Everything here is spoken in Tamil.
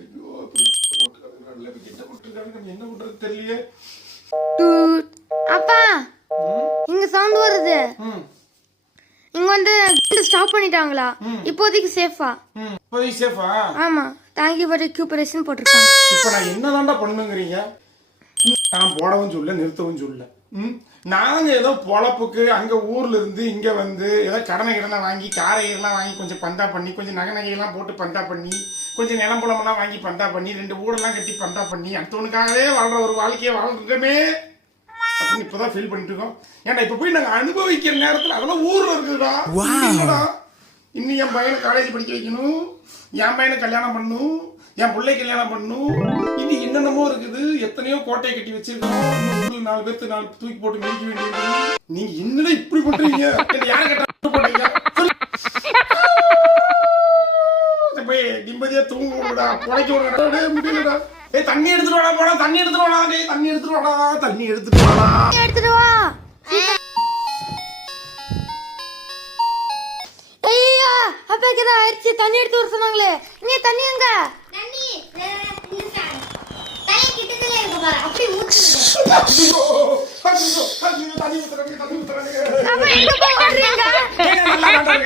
ஐயோ என்ன போட்டுருக்காங்க என்ன பண்றது தெரியலையே. அப்பா இங்க சவுண்ட் வருது. இங்க வந்து ஸ்டாப் பண்ணிட்டாங்களா? இப்போதைக்கு சேஃபா? இப்போதைக்கு சேஃபா? ஆமா, தேங்க்யூ ஃபார் ரெக்யூபரேஷன் போட்டிருக்காங்க. இப்போ நான் என்னதான்டா பண்ணுங்கிறீங்க? நான் போடவும் சொல்ல நிறுத்தவும் சொல்ல. நாங்க ஏதோ பொழப்புக்கு அங்க ஊர்ல இருந்து இங்க வந்து ஏதோ கடனை வாங்கி காரையெல்லாம் வாங்கி கொஞ்சம் பந்தா பண்ணி கொஞ்சம் நகையெல்லாம் போட்டு பந்தா பண்ணி கொஞ்சம் நிலம்புலமெல்லாம் வாங்கி பந்தா பண்ணி 2 ஊரெல்லாம் கட்டி பந்தா பண்ணி அடுத்தவனுக்காகவே வாழ்ற ஒரு வாழ்க்கையை வாழ்றோமே அப்படின்னு இப்பதான் ஃபீல் பண்ணிட்டு இருக்கோம். ஏன்னா இப்ப போய் நாங்க அனுபவிக்கிற நேரத்துல அதெல்லாம் ஊர்ல இருக்குதுடா. இன்னும் என் பையனை காலேஜ் படிக்க வைக்கணும், என் பையனை கல்யாணம் பண்ணணும், என் பிள்ளை கல்யாணம் பண்ணணும், இது என்னென்னமோ இருக்குது. எத்தனையோ கோட்டையை கட்டி வச்சிருக்கோம். 4 பேர்த்து 4 தூக்கி போட்டு மிதிக்க வேண்டியது. நீங்க என்னடா இப்படி பண்றீங்க? யாரை கேட்டா போட்டீங்க? போய் நிம்மதியா தூங்க விடுடா, பொழைக்க விடுடா, முடியலடா. ஏய் தண்ணி எடுத்துட்டு வாடா, போடா தண்ணி எடுத்துட்டு வாடா, டேய் தண்ணி எடுத்துட்டு வாடா, தண்ணி எடுத்துட்டு வாடா, எடுத்துட்டு வா. ஐயா அப்பா கிட்ட ஆயிடுச்சு, தண்ணி எடுத்து வர சொன்னாங்களே. நீ தண்ணி எங்க? தண்ணி கிட்டத்துல இருக்கு பாரு, அப்படியே ஊத்துங்க. தண்ணி ஊத்துறாங்க. அப்பா எங்க போறீங்க? ஏங்க நல்லா இருக்கேன்.